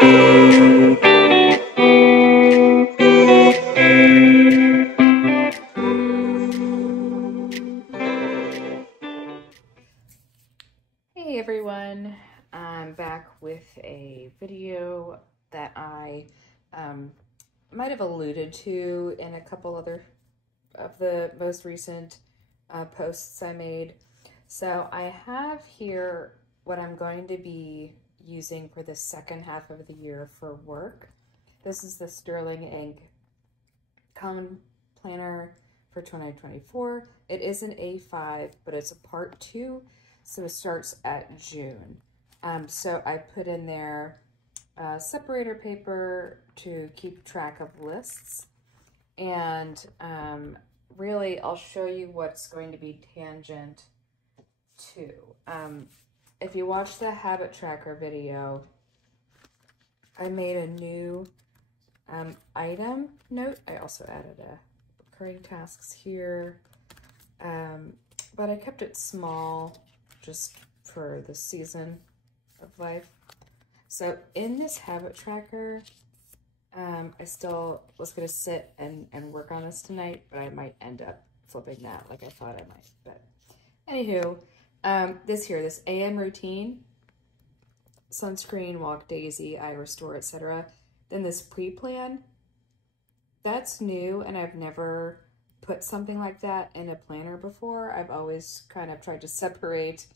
Hey everyone, I'm back with a video that I might have alluded to in a couple other of the most recent posts I made. So I have here what I'm going to be using for the second half of the year for work. This is the Sterling Ink Common Planner for 2024. It is an A5, but it's a part 2, so it starts at June. So I put in there separator paper to keep track of lists, and really I'll show you what's going to be tangent to. If you watch the habit tracker video, I made a new item note. I also added a recurring tasks here, but I kept it small just for the season of life. So in this habit tracker, I still was going to sit and work on this tonight, but I might end up flipping that like I thought I might. But anywho, this AM routine, sunscreen, walk daisy, eye restore, etc. Then this pre-plan, that's new, and I've never put something like that in a planner before. I've always kind of tried to separate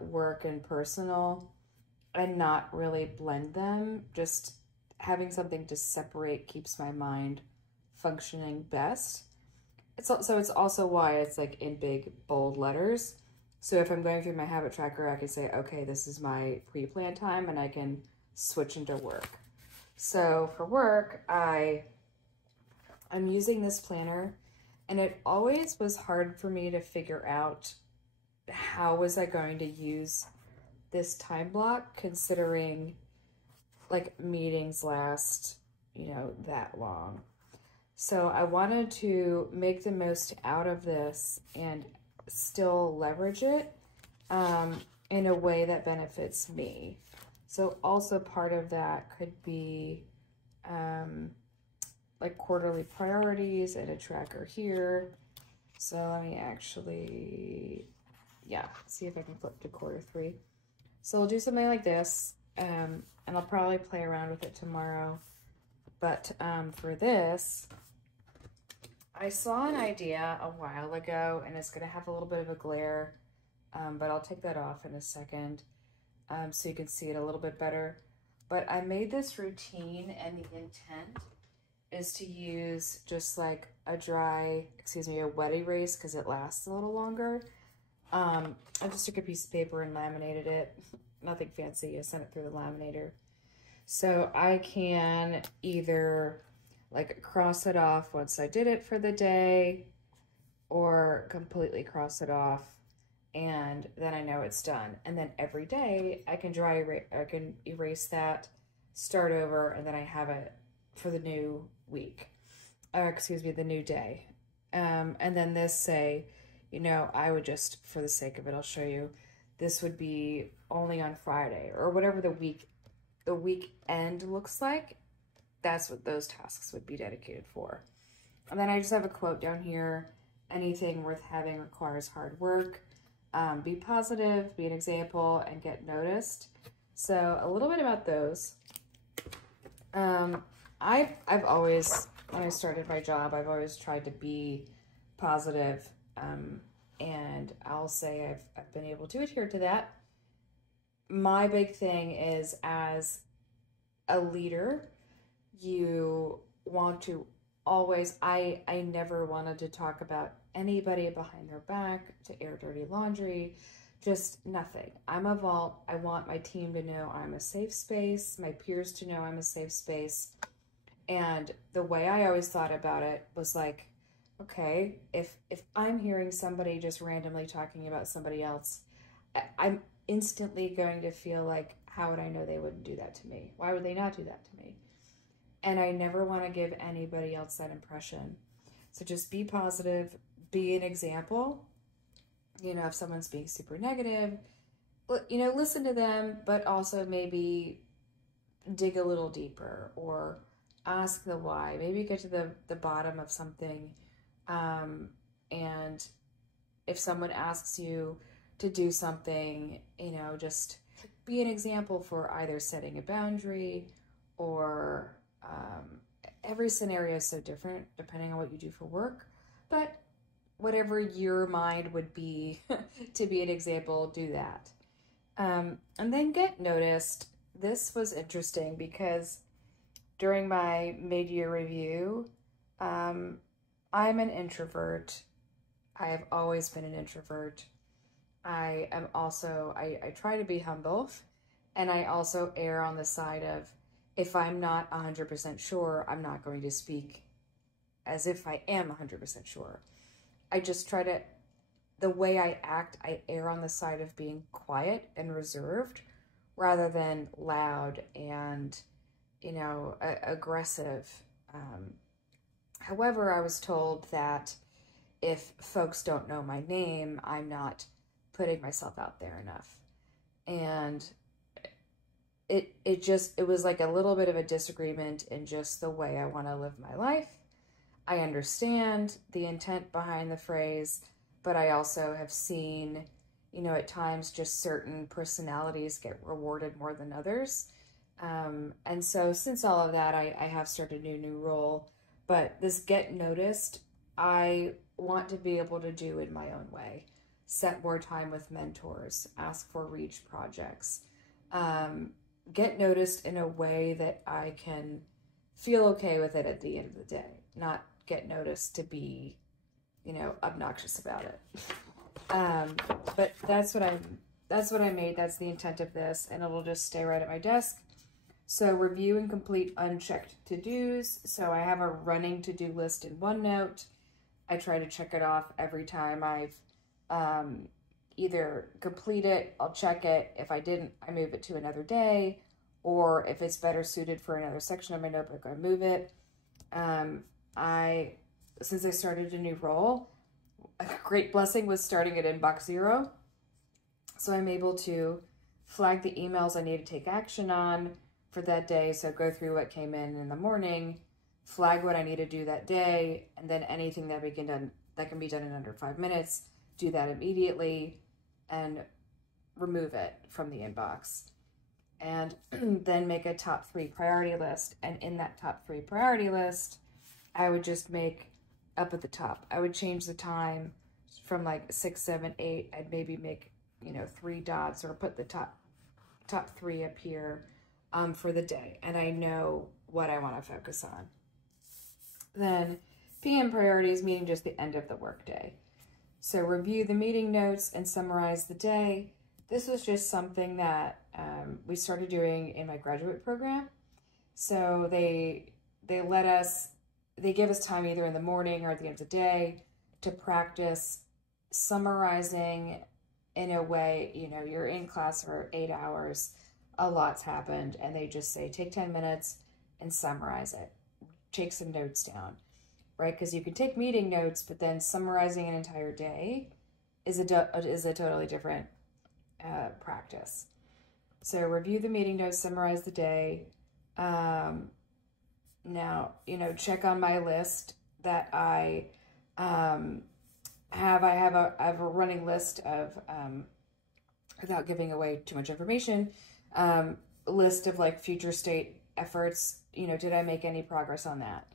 work and personal and not really blend them. Just having something to separate keeps my mind functioning best. It's also why it's like in big bold letters. So if I'm going through my habit tracker, I can say, okay, this is my pre-plan time, and I can switch into work. So for work, I'm using this planner, and it always was hard for me to figure out how was I going to use this time block, considering like meetings last, that long. So I wanted to make the most out of this and still leverage it in a way that benefits me. So also part of that could be like quarterly priorities and a tracker here. So let me actually, see if I can flip to quarter 3. So I'll do something like this, and I'll probably play around with it tomorrow. But for this, I saw an idea a while ago, and it's going to have a little bit of a glare, but I'll take that off in a second so you can see it a little bit better. But I made this routine, and the intent is to use just like a wet erase, because it lasts a little longer. I just took a piece of paper and laminated it. Nothing fancy, I sent it through the laminator. So I can either like cross it off once I did it for the day, or completely cross it off, and then I know it's done. And then every day I can erase that, start over, and then I have it for the new week, the new day. And then this say, I would just, for the sake of it, I'll show you, this would be only on Friday, or whatever the weekend looks like. That's what those tasks would be dedicated for. And then I just have a quote down here: anything worth having requires hard work. Be positive, be an example, and get noticed. So a little bit about those. I've always, when I started my job, I've always tried to be positive, and I'll say I've been able to adhere to that. My big thing is, as a leader, you want to always, I never wanted to talk about anybody behind their back, to air dirty laundry, just nothing. I'm a vault. I want my team to know I'm a safe space, my peers to know I'm a safe space. And the way I always thought about it was like, okay, if I'm hearing somebody just randomly talking about somebody else, I'm instantly going to feel like, how would I know they wouldn't do that to me? Why would they not do that to me? And I never want to give anybody else that impression. So just be positive, be an example. If someone's being super negative, listen to them, but also maybe dig a little deeper or ask the why. Maybe get to the bottom of something. And if someone asks you to do something, just be an example for either setting a boundary or every scenario is so different depending on what you do for work. But whatever your mind would be to be an example, do that. And then get noticed. This was interesting because during my mid-year review, I'm an introvert. I have always been an introvert. I am also, I try to be humble, and I also err on the side of, if I'm not 100% sure, I'm not going to speak as if I am 100% sure. I just try to, the way I act, I err on the side of being quiet and reserved rather than loud and, aggressive. However, I was told that if folks don't know my name, I'm not putting myself out there enough. And it was like a little bit of a disagreement in just the way I want to live my life. I understand the intent behind the phrase, but I also have seen, at times just certain personalities get rewarded more than others. And so since all of that, I have started a new role, but this get noticed, I want to be able to do in my own way. Set more time with mentors, ask for reach projects, get noticed in a way that I can feel okay with it at the end of the day, not get noticed to be, obnoxious about it. But that's what I made. That's the intent of this, and it'll just stay right at my desk. So review and complete unchecked to-dos. So I have a running to-do list in OneNote. I try to check it off every time I've either complete it, I'll check it. If I didn't, I move it to another day. Or if it's better suited for another section of my notebook, I move it. Since I started a new role, a great blessing was starting at inbox 0. So I'm able to flag the emails I need to take action on for that day. So go through what came in the morning, flag what I need to do that day, and then anything that can be done in under 5 minutes, do that immediately and remove it from the inbox. And then make a top 3 priority list. And in that top 3 priority list, I would just make up at the top, I would change the time from like 6, 7, 8. I'd maybe make, 3 dots or put the top 3 up here for the day. And I know what I want to focus on. Then PM priorities, meaning just the end of the workday. So review the meeting notes and summarize the day. This was just something that we started doing in my graduate program. So they give us time either in the morning or at the end of the day to practice summarizing in a way, you're in class for 8 hours, a lot's happened, and they just say, take 10 minutes and summarize it. Take some notes down, right? Because you can take meeting notes, but then summarizing an entire day is a totally different practice. So review the meeting notes, summarize the day. Now, check on my list that I have. I have a running list of, without giving away too much information, list of like future state efforts. Did I make any progress on that?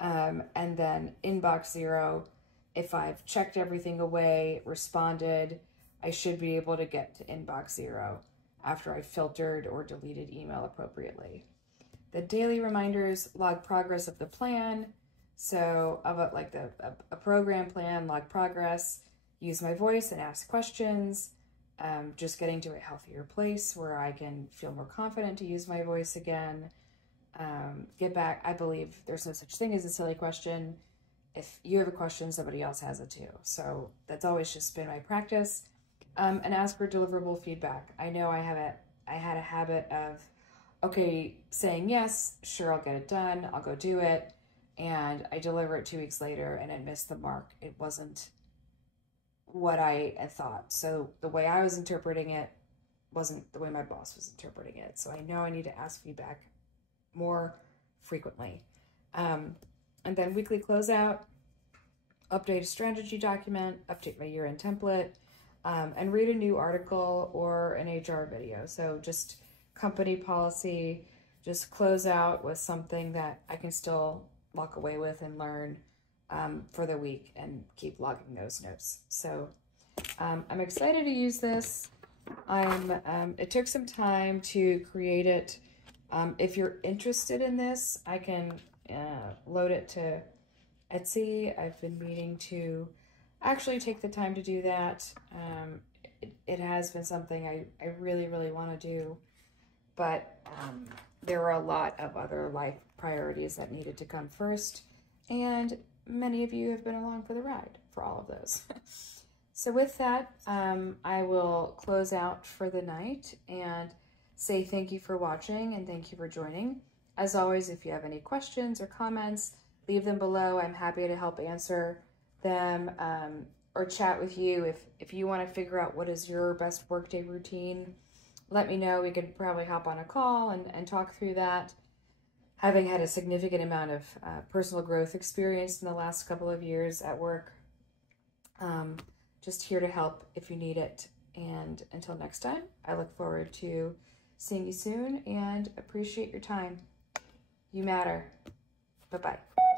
And then inbox 0, if I've checked everything away, responded, I should be able to get to inbox 0 after I've filtered or deleted email appropriately. The daily reminders log progress of the plan. So about like a program plan, log progress, use my voice and ask questions, just getting to a healthier place where I can feel more confident to use my voice again. Get back, I believe there's no such thing as a silly question. If you have a question, somebody else has it too. So that's always just been my practice. And ask for deliverable feedback. I know I had a habit of, okay, saying yes, sure, I'll get it done, I'll go do it, and I deliver it 2 weeks later and I missed the mark. It wasn't what I had thought. So the way I was interpreting it wasn't the way my boss was interpreting it. So I know I need to ask feedback more frequently. And then weekly closeout, update a strategy document, update my year-end template, and read a new article or an HR video. So just company policy, just close out with something that I can still walk away with and learn for the week and keep logging those notes. So I'm excited to use this. It took some time to create it. If you're interested in this, I can load it to Etsy. I've been meaning to actually take the time to do that. It has been something I really, really want to do, but there were a lot of other life priorities that needed to come first, and many of you have been along for the ride for all of those. So with that, I will close out for the night and say thank you for watching and thank you for joining. As always, if you have any questions or comments, leave them below. I'm happy to help answer them or chat with you. If you want to figure out what is your best workday routine, let me know. We could probably hop on a call and talk through that. Having had a significant amount of personal growth experience in the last couple of years at work, just here to help if you need it. And until next time, I look forward to seeing you soon and appreciate your time. You matter. Bye-bye.